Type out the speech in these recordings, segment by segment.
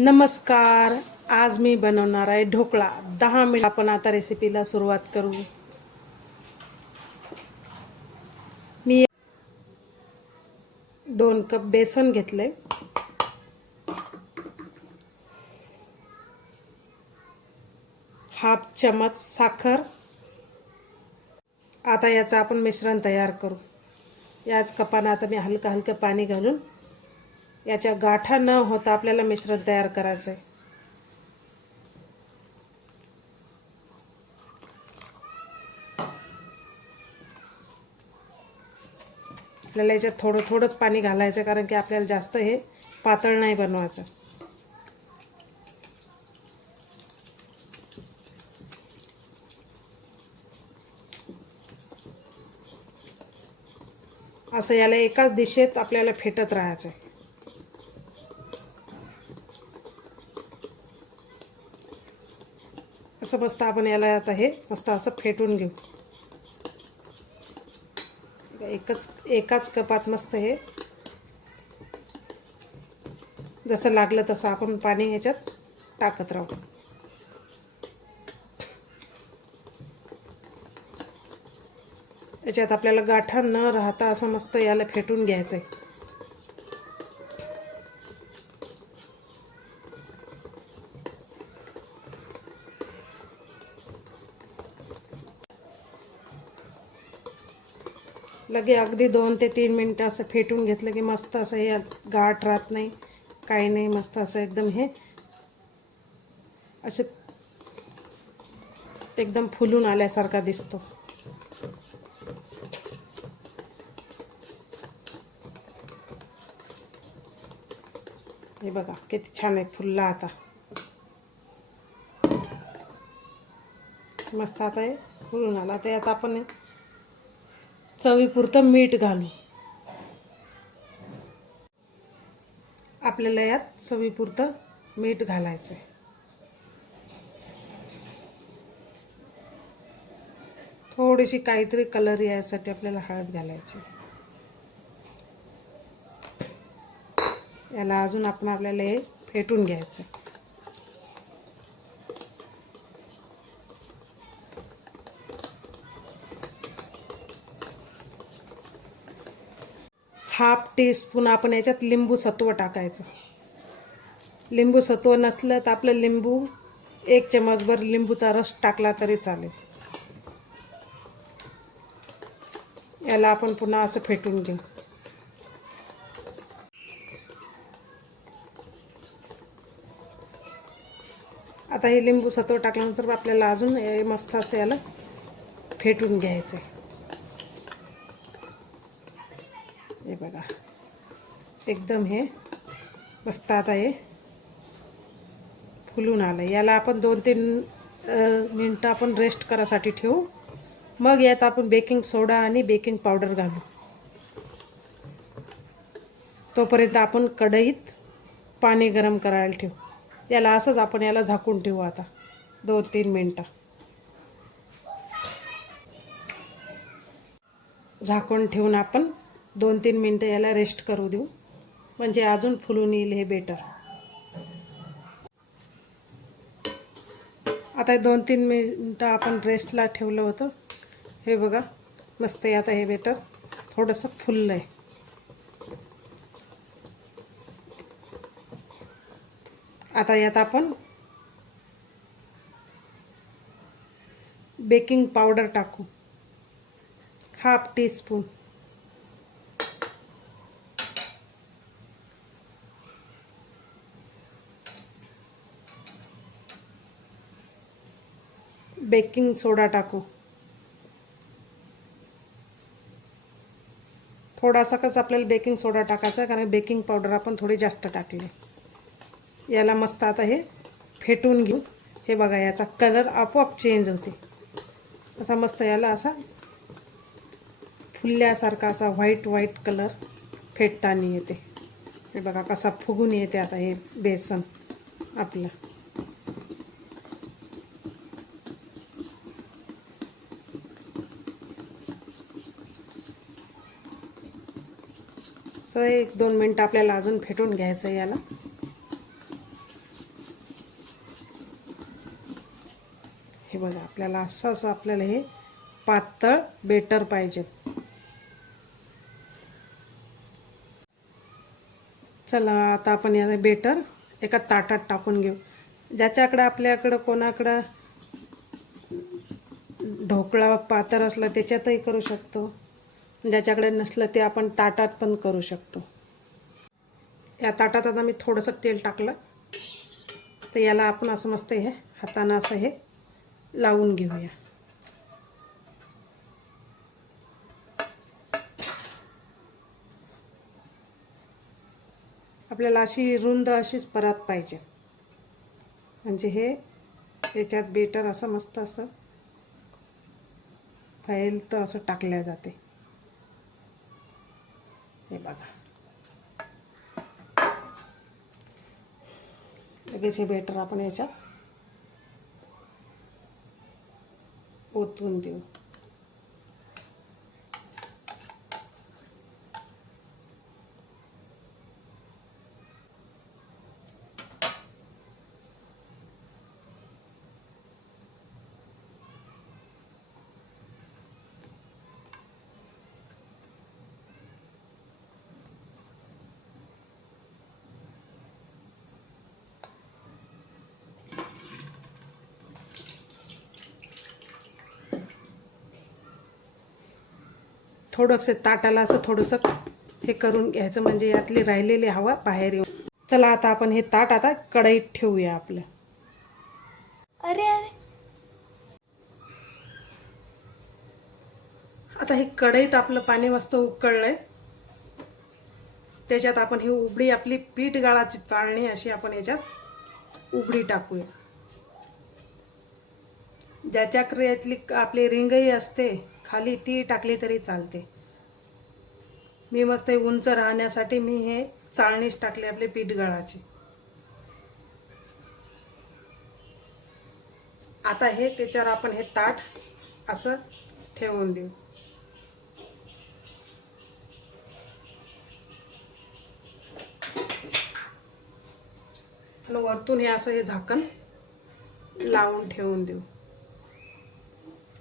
नमस्कार. आज मी बनवणार आहे ढोकळा. दहा मिनिट आपण आता रेसिपीला सुरुवात करू. मी दोन कप बेसन घेतले हाफ चमच साखर. आता याचं आपण मिश्रण तयार करू. याच कपानं आता मी हलकं हलकं पाणी घालून याच्या गाठा न होता आपल्याला मिश्रण तयार करायचं आहे आपल्याला याच्यात थोडं थोडंच पाणी घालायचं कारण की आपल्याला जास्त हे पातळ नाही बनवायचं. असं याला एकाच दिशेत आपल्याला फेटत राहायचं असं मस्त आपण याला आता हे मस्त असं फेटून घेऊ. एकच एकाच कपात मस्त हे. जसं लागलं तसं आपण पाणी ह्याच्यात टाकत राहू. याच्यात आपल्याला गाठा न राहता असं मस्त याला फेटून घ्यायचं आहे लगे अगदी दोन ते तीन मिनटं असं फेटून की मस्त असं हे गाठ राहत नाही, काही नाही, मस्त असं एकदम हे. असं एकदम फुलून आल्यासारखा दिसतो. हे बघा, किती छान आहे, फुलला आता. मस्त आता हे फुलून आला. आता यात आपण हे चवीपुरतं मीठ घालू. आपल्याला यात चवीपुरतं मीठ घालायचं आहे थोडीशी काहीतरी कलर यासाठी आपल्याला हळद घालायची. याला अजून आपण आपल्याला हे फेटून घ्यायचं. हाफ टीस्पून आपण याच्यात लिंबू सत्व टाकायचं. लिंबू सत्व नसलं तर आपलं लिंबू एक चमचभर लिंबूचा रस टाकला तरी चालेल. याला आपण पुन्हा असं फेटून घेऊ. आता हे लिंबू सत्व टाकल्यानंतर आपल्याला अजून मस्त असं याला फेटून घ्यायचं आहे बघा. एकदम हे मस्त आता हे फुलून आलं याला आपण दोन तीन मिनटं आपण रेस्ट करायसाठी ठेवू. मग यात आपण बेकिंग सोडा आणि बेकिंग पावडर घालू. तोपर्यंत आपण कढईत पाणी गरम करायला ठेवू. याला असंच आपण याला झाकून ठेवू आता. दोन तीन मिनटं. झाकून ठेवून आपण दोन तीन मिनटं याला रेस्ट करू देऊ. म्हणजे अजून फुलून येईल हे बेटर आता दोन तीन मिनटं आपण रेस्टला ठेवलं होतं. हे बघा मस्त आहे आता हे बेटर थोडंसं फुललं आहे आता यात आपण बेकिंग पावडर टाकू. हाफ टी बेकिंग सोडा टाकू. थोडासा कसं आपल्याला बेकिंग सोडा टाकायचा कारण बेकिंग पावडर आपण थोडी जास्त टाकली. याला मस्त आता हे फेटून घेऊ. हे बघा याचा कलर आपोआप चेंज होते. असा मस्त याला असा फुलल्यासारखा असा व्हाईट व्हाईट कलर फेटताना येते. हे बघा कसा फुगून येते आता हे बेसन आपलं. असं एक दोन मिनटं आपल्याला अजून फेटून घ्यायचं याला. हे बघा आपल्याला असं असं आपल्याला हे पातळ बेटर पाहिजेत चला आता आपण याला बेटर एका ताटात टाकून घेऊ. ज्याच्याकडं आपल्याकडं कोणाकडं ढोकळा पातळ असला त्याच्यातही करू शकतो. ज्याच्याकडे नसलं ते आपण ताटात पण करू शकतो. या ताटात आता मी थोडंसं तेल टाकलं. तर याला आपण असं मस्त हे हातानं असं हे लावून घेऊया. आपल्याला अशी रुंद अशीच परत पाहिजे. म्हणजे हे याच्यात बेटर असं मस्त असं फाईल तर असं टाकल्या जाते. हे बघा. लगेच हे बेटर आपण याच्यात ओतून देऊ. थोडंसं ताटाला असं थोडंसं हे करून घ्यायचं म्हणजे यातली राहिलेली हवा बाहेर येऊ चला आता आपण हे ताट आता कढईत ठेवूया आपलं. अरे अरे. आता हे कढईत आपलं पाणी मस्त उकळलंय. त्याच्यात आपण ही उबडी आपली पीठ गाळाची चाळणी अशी आपण याच्यात उबडी टाकूया. ज्याच्या क्रियेतली आपली रिंगही असते खाली ती टाकली तरी चालते. मी मस्त उंच राहण्यासाठी मी हे चाळणीच टाकले आपले पीठ गळाची. आता हे त्याच्यावर आपण हे ताट असं ठेवून देऊ. आणि वरतून हे असं हे झाकण लावून ठेवून देऊ.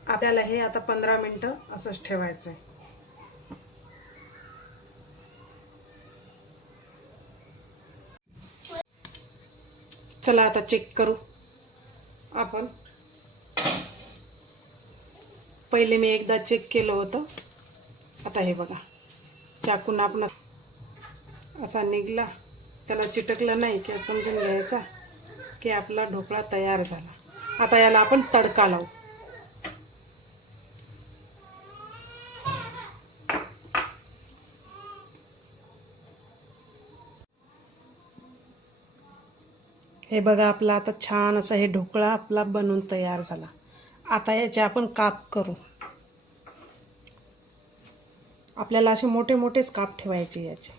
आपल्याला हे आता पंधरा मिनटं असंच ठेवायचं आहे चला आता चेक करू आपण. पहिले मी एकदा चेक केलं होतं. आता हे बघा. चाकून आपण असा निघला. त्याला चिटकलं नाही की समजून घ्यायचा की आपला ढोकळा तयार झाला. आता याला आपण तडका लावू. हे बघा आपला आता छान असा हे ढोकळा आपला बनून तयार झाला. आता याचे आपण काप करू. आपल्याला असे मोठे मोठेच काप ठेवायचे याचे.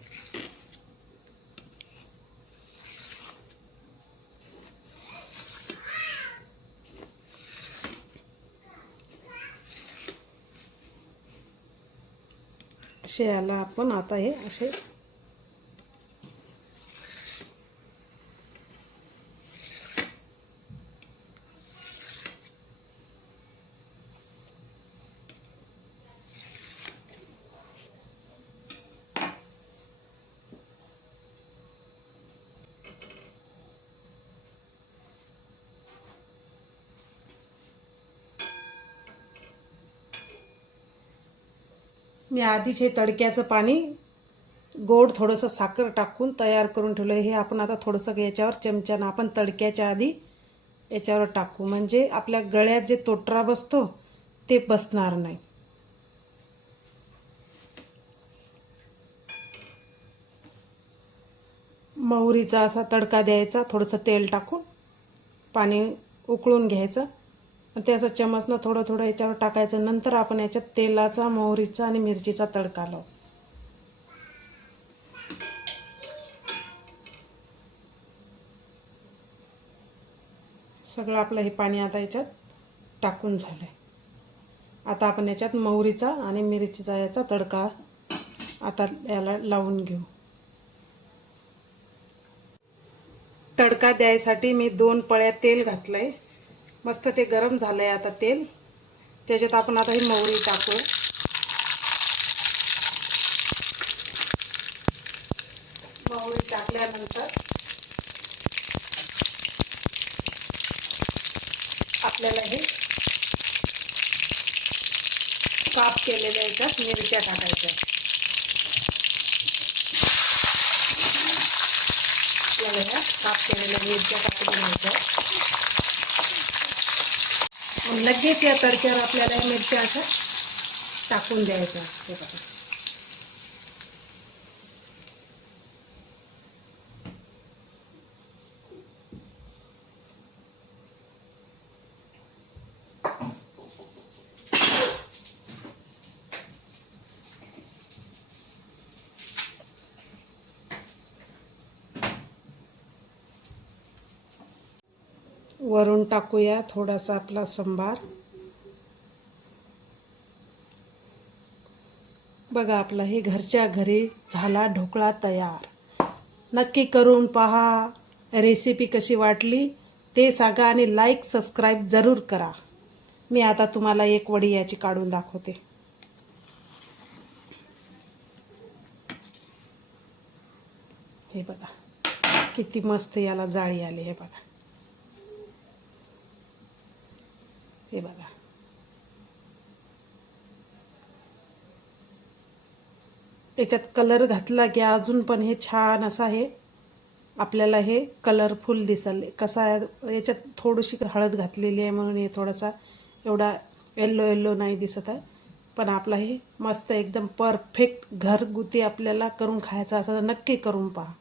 असे याला आपण आता हे असे मी आधीच हे तडक्याचं पाणी गोड थोडंसं साखर टाकून तयार करून ठेवलं हे आपण आता थोडंसं याच्यावर चमच्यानं आपण तडक्याच्या आधी याच्यावर टाकू. म्हणजे आपल्या गळ्यात जे तोटरा बसतो ते बसणार नाही. मोहरीचा असा तडका द्यायचा थोडंसं तेल टाकून पाणी उकळून घ्यायचं. ते असं चमचनं थोडं थोडं याच्यावर टाकायचं. नंतर आपण याच्यात तेलाचा मोहरीचा आणि मिरचीचा तडका लावू. सगळं आपलं हे पाणी आता याच्यात टाकून झालं आहे आता आपण याच्यात मोहरीचा आणि मिरचीचा याचा तडका आता याला लावून घेऊ. तडका द्यायसाठी मी दोन पळ्या तेल घातलं आहे मस्त ते गरम झालं आहे आता तेल. त्याच्यात आपण आता ही मोहरी टाकू. मोहरी टाकल्यानंतर आपल्याला हे काप केलेल्या याच्यात मिरच्या टाकायच्या. आपल्याला साफ काप केलेल्या मिरच्या टाकून घ्यायच्या. लगेच या तडक्यावर आपल्याला मिरच्या असं टाकून द्यायच्या वरून टाकूया थोडासा आपला संभार. बघा आपला हे घरच्या घरी झाला ढोकळा तयार. नक्की करून पहा रेसिपी कशी वाटली ते सांगा आणि लाईक सबस्क्राईब जरूर करा. मी आता तुम्हाला एक वडी याची काढून दाखवते. हे बघा किती मस्त याला जाळी आली हे बघा. हे बघा. याच्यात कलर घातला की अजून पण हे छान असा हे आपल्याला हे कलरफुल दिसल. कसा याच्यात थोडीशी हळद घातलेली आहे म्हणून हे थोडासा एवढा येल्लो येल्लो नाही दिसत आहे. पण आपला हे मस्त एकदम परफेक्ट घरगुती आपल्याला करून खायचं असं तर नक्की करून पहा.